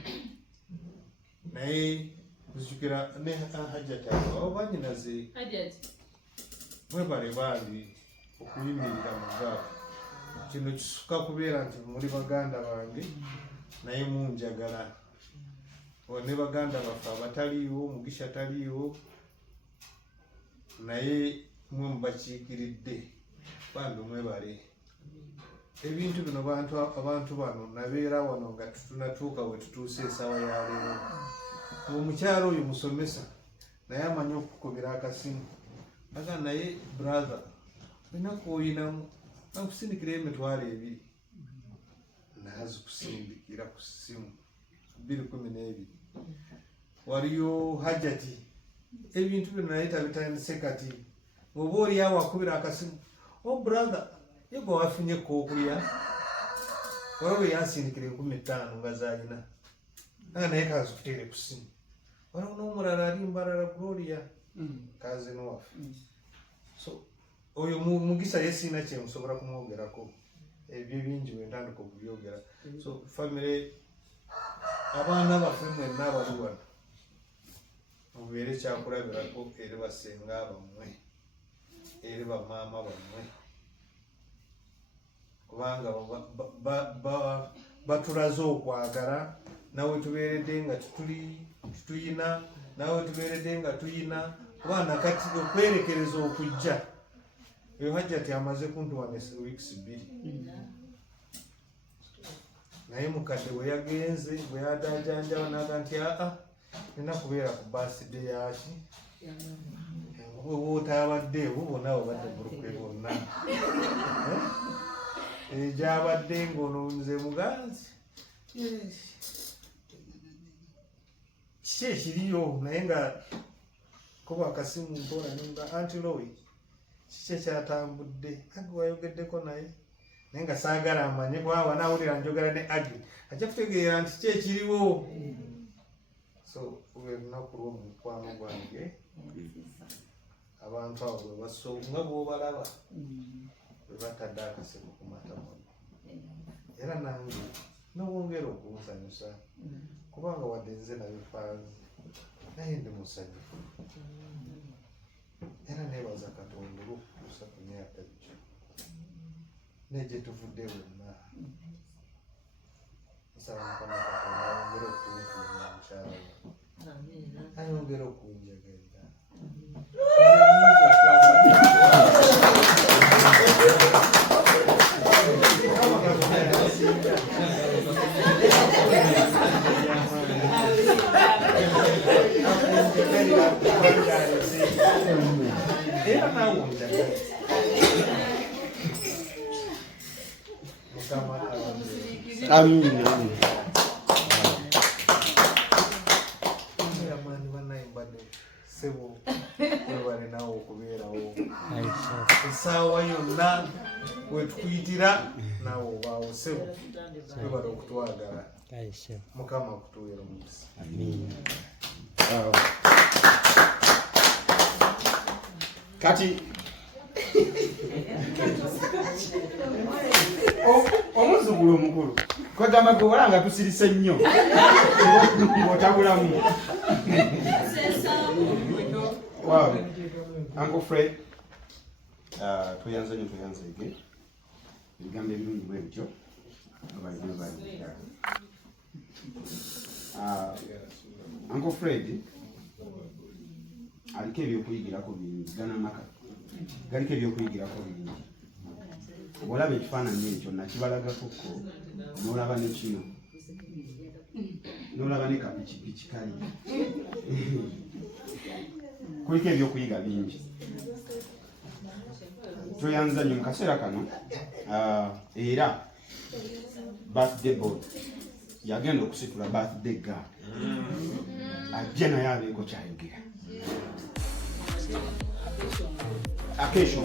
naye kuzijukira ne Hajjati abo banyinaze mwebale bambi okuyimirira mu gaafu. Kino kisuka kubeera nti muli baganda bange naye munjagala. Ne baganda baffe abataliiwo Mugisha taliiwo naye mwe mubakiikiridde bambi mwebale. Ebintu bino abantu bano nabeera wano nga tunatuuka we tutuuse esaawa ya leero. Omukyalo oyo musomesa naye amanyi okukubira akasimu aga naye brother ennaku oyinamu akusindikira emitwalo 2 nazikusindikira ku ssimu 212. Waliyo Hajjati ebintu bino naye tabitandise kati oba oli awo akubira akasimu brother yegwe wafunye kookulya waliwo yansindikira 15,000 nga zalina aga naye kazikuteere ku ssimu. Waliwo n'omulala ali Mbarara Gloria kazini waffe. So oyo Mugisa ye sina kyemusobola kumwogerako ebyo bingi bwentandika okubyogera. So family abaana baffe mwenna abali wano mubeere kyakulabirako eri basenga bammwe eri bamaama bammwe kubanga batulaze okwagala nawe tubeeredde nga tutuyina nawe tubeeredde nga tuyina kubanga kati okwerekereza okujja. Eyo Hajjati amaze kuntuwana weeks 2 naye mukadde bwe yagenze bwe yadajanjaba naga nti nina kubeera ku birthday yaki wotabadde bo bonna babadde bulukwe bonna gyabadde ng'ono nze muganzi kiki ekiriyo naye nga kuba akasimu mpola nyumba anti Lowe kiki ekyatambudde agi wayogeddeko naye nga saagala amanye bwaba nawulira njogera ne agi ajja kutegeera nti kiki ekiriwo. So ube lunaku lw'omukwano gwange abantu abo nga bw'obalaba bwe batadde akaseko ku matama era nange nowongera okunsanyusa kubanga wadde nze nabifanze naye ndi musanyufu era nebaza Katonda olw'okutuusa ku myaka gyo negye tuvudde wonna. Nsaba Mukama Katonda ayongere okunkuuma mukyala ayongere okunjagalira. Era nawe onjagalira. Mukama Amin. Amaani bannaye mbadde ssebo webale nawe okubeerawo essaawa yonna wetukuyitira nawe obaawo ssebo webale okutwagala. Mukama akutuweera omukisa. Kati omuzukulu omukulu kwegamba gwe walanga tusirise nnyo ng'otabulamu. Wow. Uncle Fred, Tweyanze ege. Ebigambo ebirungi bwe bityo. Uncle Fred aliko ebyokuyigirako bingi ganamaka galiko ebyokuyigirako bingi olaba ekifaananyi ekyo nakibalagakoko n'olaba ne kino n'olaba ne kapikipiki kali kuliko ebyokuyiga bingi Tweyanza nnyo mu kaseera kano era birthday board yagenda okusitula birthday girl ajja naye abeeko kyayogera akeesho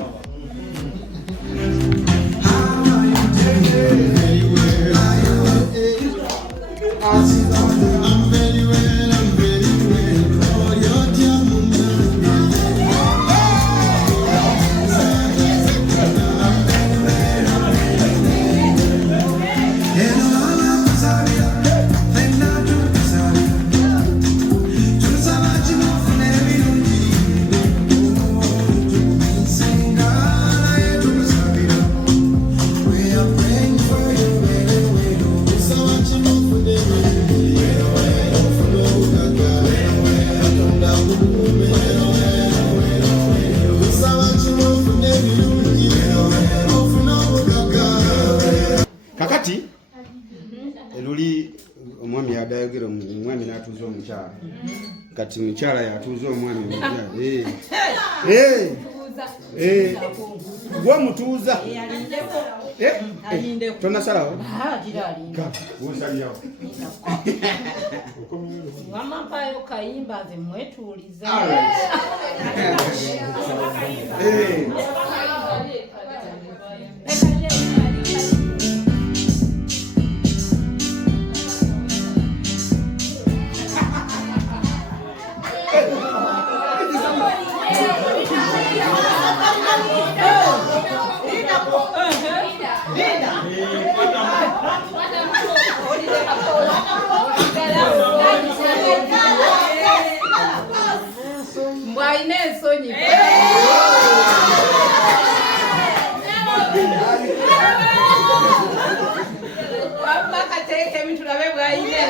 kakati eluli omwami yadayogera omwami n'atuuza omukyala kati mukyala yatuuza omwami omukyala gwe mutuuza tonasalawo wosalirawo wamampayo kayimba nze mwetuuliza mbwaine ensonyi wamma kateeka ebintu labe bwaine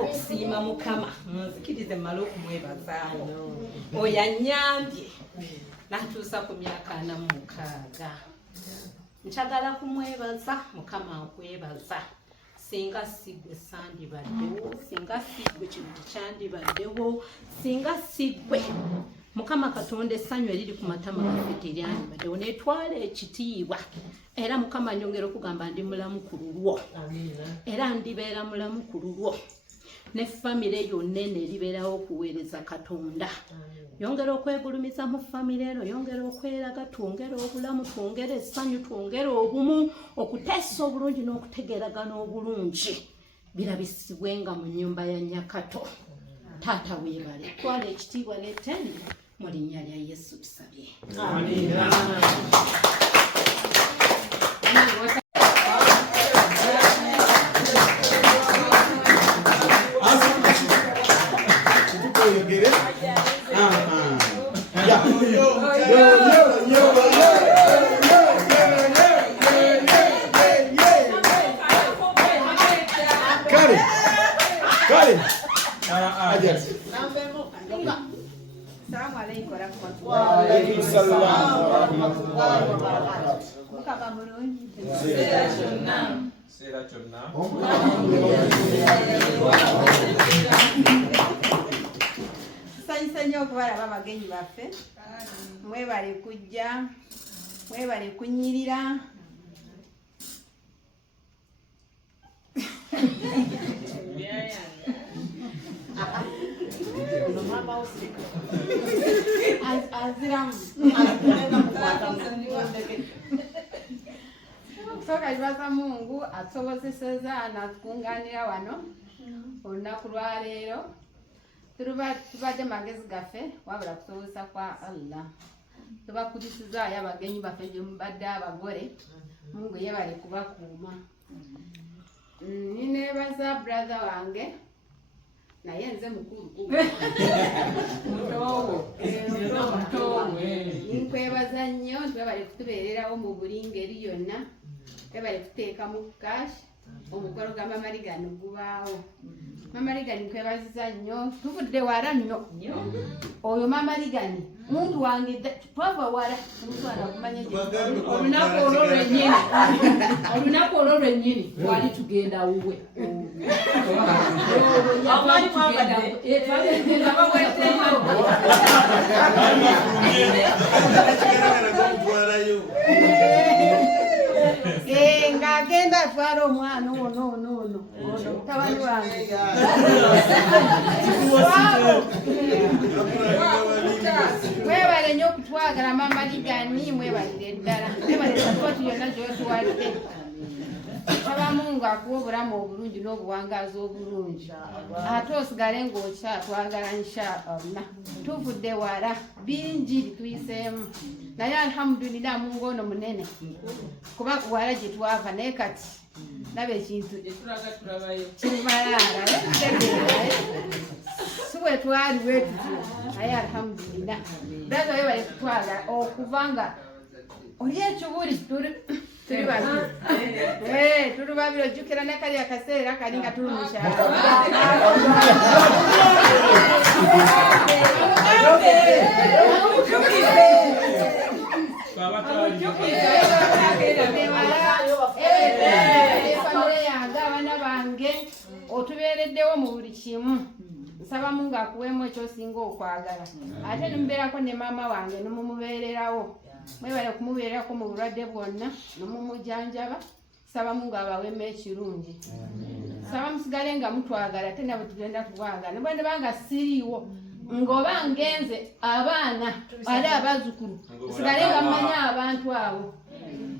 okusiima Mukama nzikirize mmale okumwebaza oyo annyambye n'atuusa ku myaka 46. Nkyagala kumwebaza Mukama nkwebaza singa sigwe sandibaddewo singa sigwe kintu kyandibaddewo singa sigwe Mukama Katonda essanyu eriri ku matama gaffe teryandibaddewo netwala ekitiibwa era Mukama nyongera okugamba ndi mulamu ku lulwo era ndibeera mulamu ku lulwo ne famire yonna eribeerawo okuweereza Katonda. Yongera okwegulumiza mu famire eno, yongera okweraga, twongere obulamu, twongere essanyu, twongere obumu, okuteesa obulungi n'okutegeeragana obulungi birabisibwenga mu nnyumba ya Nyakato. Taata weebale, twala ekitiibwa n'ettendo mu linnya lya Yesu tusabye. Amiina. Nsanyusa okubalaba abagenyi baffe, mwebale kujja, mwebale kunyirira. Soka libaza Mungu atusobozeseza natukunganira wano olunaku lwa leero. Tubadde magezi gaffe wabula kusobozesa kwa Allah. Tubakulisizaayo abagenyi baffe gye mubadde abagole. Mungu yebale kubakuuma. Nineebaza brother wange naye nze mukulu nkwebaza nnyo twebale kutubeererawo mu buli ngeri yonna, twebale kuteeka mu kashi omukolo gwa Mama Ligani gubaawo. Mama Ligani nkwebaziza nnyo, tuvudde wala nno oyo Mama Ligani muntu wange twava wala omutwala kumanya olunaku olwo lwennyini twali tugenda wuwe ng'agenda atwala omwana ono mutabani wange mwebale nnyo okutwagala Mama Ligani, mwebalire ddala, mwebale sapooti yonna gy'otuwadde. Saba Mungu akuwa obulamu obulungi n'obuwangaazi obulungi, ate osigale ng'okyatwagala inshallah. Tuvudde wala bingi bituyiseemu naye alhamdulillah Mungu ono munene kuba wala gye twava naye kati naba ekintu kimalaala si bwe twali bwe tutyo naye alhamdulillah. Braza we bali kutwagala okuvanga oli ekibuli tuli babiri tuli babiri ojjukira ne kali akaseera kali nga tuli mu kyalo famire yange abaana bange otubeereddewo mu buli kimu. Nsaba Mungu akuweemu ekyosinga okwagala, ate nimubeerako ne maama wange nimumubeererawo, mwebale kumubeererako mu bulwadde bwonna nimumujanjaba. Saba Mungu abaweemu ekirungi. Saba musigale nga mutwagala ate nabwe tugenda tubwagala nebwe nebanga siriiwo ng'oba ngenze abaana ali abazzukulu sigale nga mmanya abantu abo.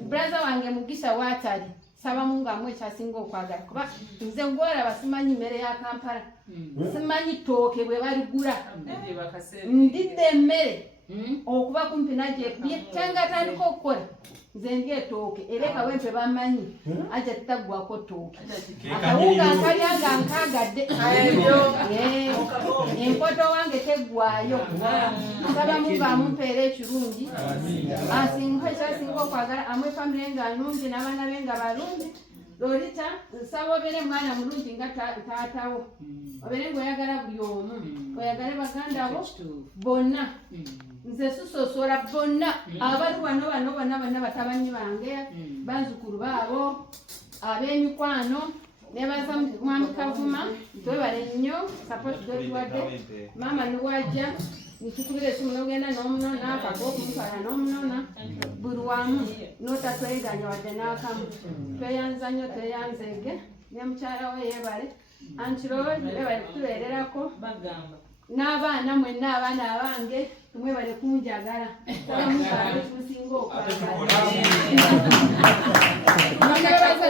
Braza wange Mugisha waatali, saba Mungu amuwe ekyasinga okwagala kuba nze ng'olaba simanyi mmere ya Kampala, simanyi ttooke bwe baligula, ndidde emmere okuba kumpi najje kyenga atandika okukola nze ndya ettooke era ekawempe bamanyi ajja tutaggwako ttooke akawunga nkalyanga nkaagadde enkoto wange teggwayo. Saba Mungu amumpeera ekirungi asinga ekyasinga okwagala amwe famire nga nungi n'abaana be nga balungi Lolita nsaba obeere mwana mulungi nga taatawo obeere ng'oyagala buli omu oyagale baganda bo bonna nze susoosola bonna abali wano bonna batabanyi bange banzukulu baabo ab'emikwano nebaza mwami Kavuma twebale nnyo sapoti twetuwadde maama niwajja nitukubira esimu n'ogenda n'omunona akag'okumutwala n'omunona buli wamu n'otatweganya wadde n'akamu tweyanza nnyo tweyanzeege ne mukyala we yeebale antiro yeebale kutubeererako n'abaana mwenna abaana abange mwebale kunjagala sabamukaale kimusinga okwagala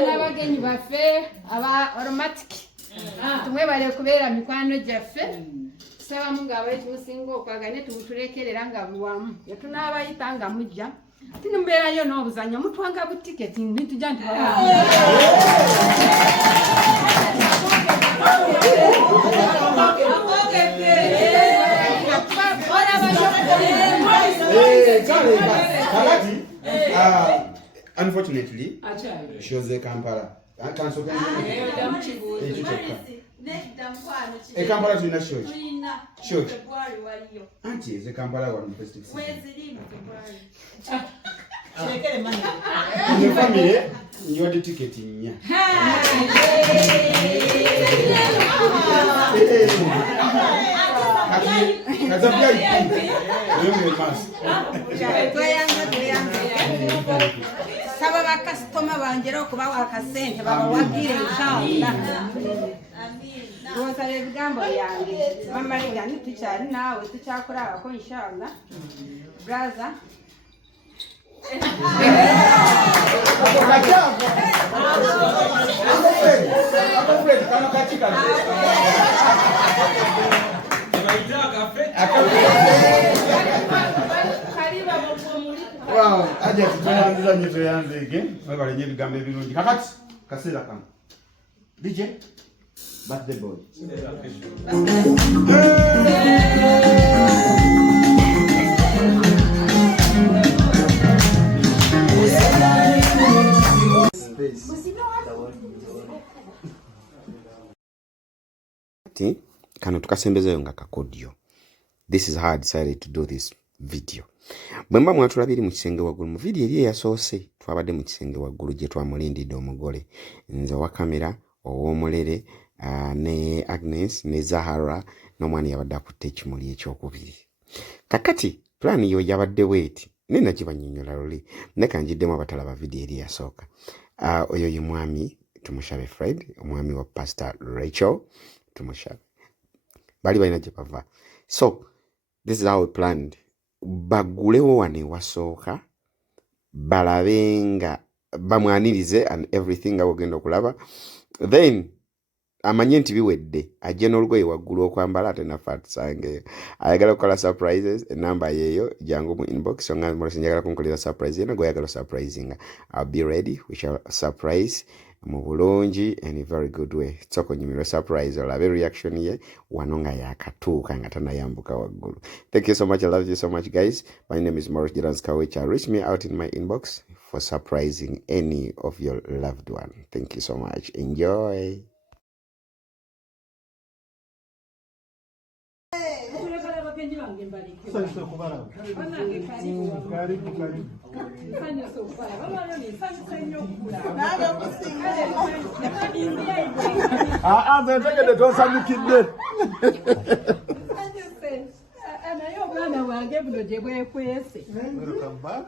n'abagenyi baffe aba aromatic tumwebale kubeera mikwano gyaffe sabamu ng'abale kimusinga okwagala ne tumutulekerera nga buli wamu yetunaabayita nga mujja timubeerayo n'obuzanyo mutwanga butiketi nitujja nti unfortunately, she was a Kampala. I can't so Kampala to church. Church. Auntie is a Kampala one festive season. In your family, you are the ticket in here. Saba bakasitoma banjera okubawa akasente babawagire inshallah. Rwosala ebigambo yange mama Linda nitukyali naawe tukyakulabako inshallah brother Wow, aje tuyanza nyo tuyanze again. Mwebale nyo ebigambo ebirungi. Kakati kaseera kano. DJ birthday boy. Kano tukasembezeyo nga kakodyo. This is how I decided to do this video. Bwemba mwatulabiri mu kisenge waggulu mu video eri eyasoose twabadde mu kisenge waggulu gye twamulindidde omugole nze wa kamera ow'omulere ne Agnes ne Zahara n'omwana yabadde akutte ekimuli ekyokubiri. Kakati plan yo yabadde bweti nena kibannyonnyola luli ne kanjiddemu abatalaba video eri eyasooka. Oyo ye mwami Tumushabe Fred, omwami wa Pastor Rachel Tumushabe. Bali balina gye bava. So this is how we planned. Bagulewo wane wasooka balabenga bamwanirize and everything agenda okulaba, then amanye nti biwedde ajje n'olugoye waggulu okwambala ate nafe atusangeyo. Ayagala okukola surprises, enamba yeeyo jangu mu inbox songa molosi njagala kunkolera surprise yena goyagala surprising. I'll be ready, we shall surprise mu bulungi in a very good way. Soko nyimiro surprise olabe reaction ye wanonga yakatuuka nga tanayambuka waggulu. Thank you so much, I love you so much guys. My name is Morris Giran's Kawecha. Reach me out in my inbox for surprising any of your loved one. Thank you so much, enjoy. Welcome back.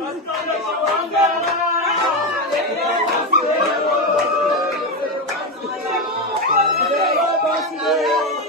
Thank you.